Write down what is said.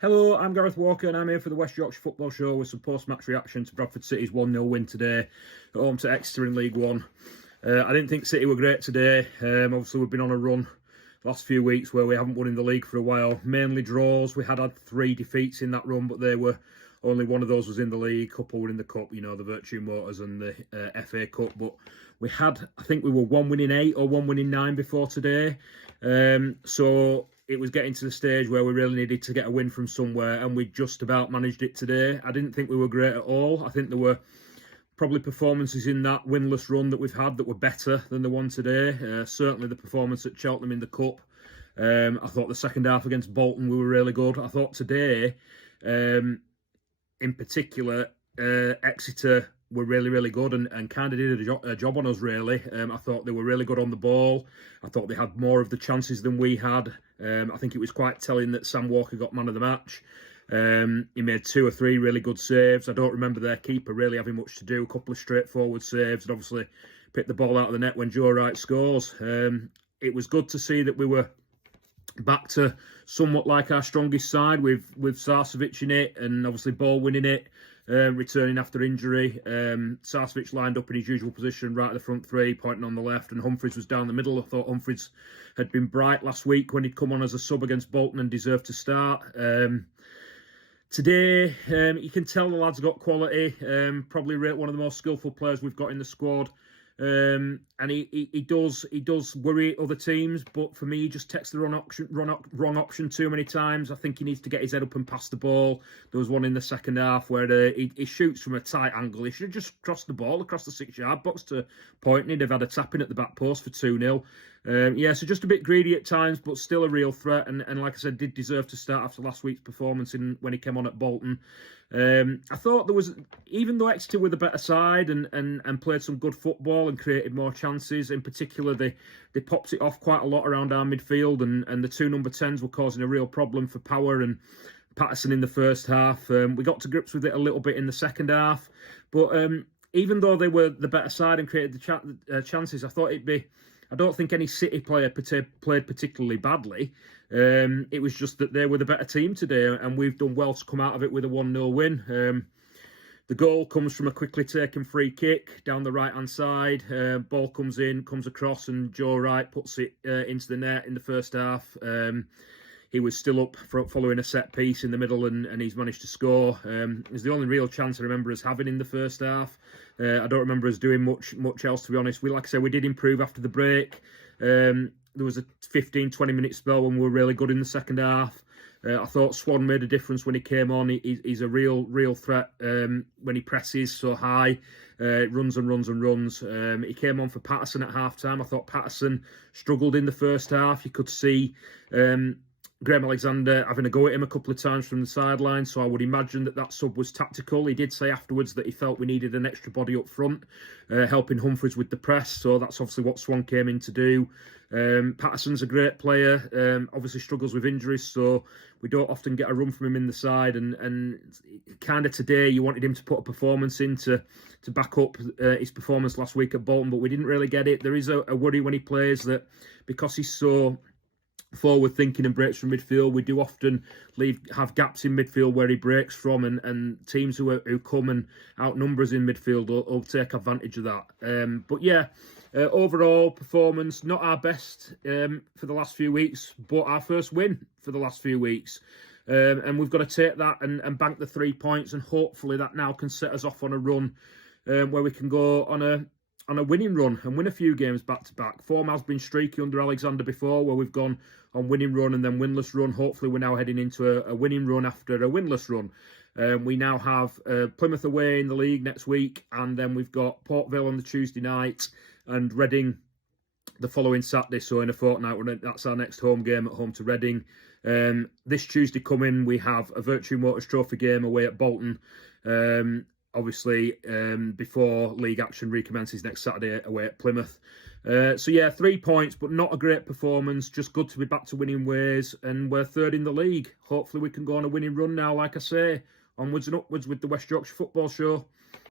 Hello, I'm Gareth Walker and I'm here for the West Yorkshire Football Show with some post-match reaction to Bradford City's 1-0 win today at home to Exeter in League One. I didn't think City were great today. Obviously, we've been on a run the last few weeks where we haven't won in the league for a while. Mainly draws. We had 3 defeats in that run, but they were only one of those was in the league. A couple were in the cup, the Virtue Motors and the FA Cup. But I think we were 1 winning 8 or 1 winning 9 before today. So it was getting to the stage where we really needed to get a win from somewhere, and we just about managed it today. I didn't think we were great at all. I think there were probably performances in that winless run that we've had that were better than the one today. Certainly the performance at Cheltenham in the Cup. I thought the second half against Bolton we were really good. I thought today, in particular, Exeter were really good and kind of did a job on us, really. I thought they were really good on the ball. I thought they had more of the chances than we had. I think it was quite telling that Sam Walker got man of the match. He made 2 or 3 really good saves. I don't remember their keeper really having much to do. A couple of straightforward saves and obviously picked the ball out of the net when Joe Wright scores. It was good to see that we were back to somewhat like our strongest side with Sarcevic in it and obviously Ball winning it, returning after injury. Sarcevic lined up in his usual position right at the front 3, pointing on the left, and Humphreys was down the middle. I thought Humphreys had been bright last week when he'd come on as a sub against Bolton and deserved to start. Today, you can tell the lad's got quality. Probably one of the most skillful players we've got in the squad. And he does worry other teams, but for me, he just takes the wrong option too many times. I think he needs to get his head up and pass the ball. There was one in the second half where he shoots from a tight angle. He should have just crossed the ball across the 6-yard box to point, and he'd have had a tap-in at the back post for 2-0. So just a bit greedy at times, but still a real threat. And like I said, did deserve to start after last week's performance when he came on at Bolton. I thought there was, even though Exeter were the better side and played some good football and created more chances, in particular they popped it off quite a lot around our midfield, and the 2 number 10s were causing a real problem for Power and Patterson in the first half. We got to grips with it a little bit in the second half, but even though they were the better side and created the chances, I don't think any City player played particularly badly. It was just that they were the better team today, and we've done well to come out of it with a 1-0 win. The goal comes from a quickly taken free kick down the right-hand side. Ball comes across, and Joe Wright puts it into the net in the first half. He was still up following a set piece in the middle, and he's managed to score. It was the only real chance I remember us having in the first half. I don't remember us doing much else, to be honest. Like I said, we did improve after the break. There was a 15-20 minute spell when we were really good in the second half. I thought Swan made a difference when he came on. He's a real threat when he presses so high. Runs and runs. He came on for Patterson at half-time. I thought Patterson struggled in the first half. You could see Graham Alexander having a go at him a couple of times from the sideline, so I would imagine that sub was tactical. He did say afterwards that he felt we needed an extra body up front, helping Humphreys with the press, so that's obviously what Swan came in to do. Patterson's a great player, obviously struggles with injuries, so we don't often get a run from him in the side, and kind of today you wanted him to put a performance in to back up his performance last week at Bolton, but we didn't really get it. There is a worry when he plays that because he's so forward thinking and breaks from midfield, we do often have gaps in midfield where he breaks from, and teams who come and outnumber us in midfield will take advantage of that. But yeah, overall performance not our best for the last few weeks, but our first win for the last few weeks. And we've got to take that and bank the 3 points, and hopefully that now can set us off on a run where we can go on a winning run and win a few games back to back. Form has been streaky under Alexander before, where we've gone on winning run and then winless run. Hopefully we're now heading into a winning run after a winless run. We now have Plymouth away in the league next week, and then we've got Port Vale on the Tuesday night and Reading the following Saturday. So in a fortnight, that's our next home game at home to Reading. This Tuesday coming, we have a Virtue Motors Trophy game away at Bolton. Obviously, before league action recommences next Saturday away at Plymouth. So yeah, 3 points, but not a great performance. Just good to be back to winning ways, and we're third in the league. Hopefully we can go on a winning run now, like I say. Onwards and upwards with the West Yorkshire Football Show.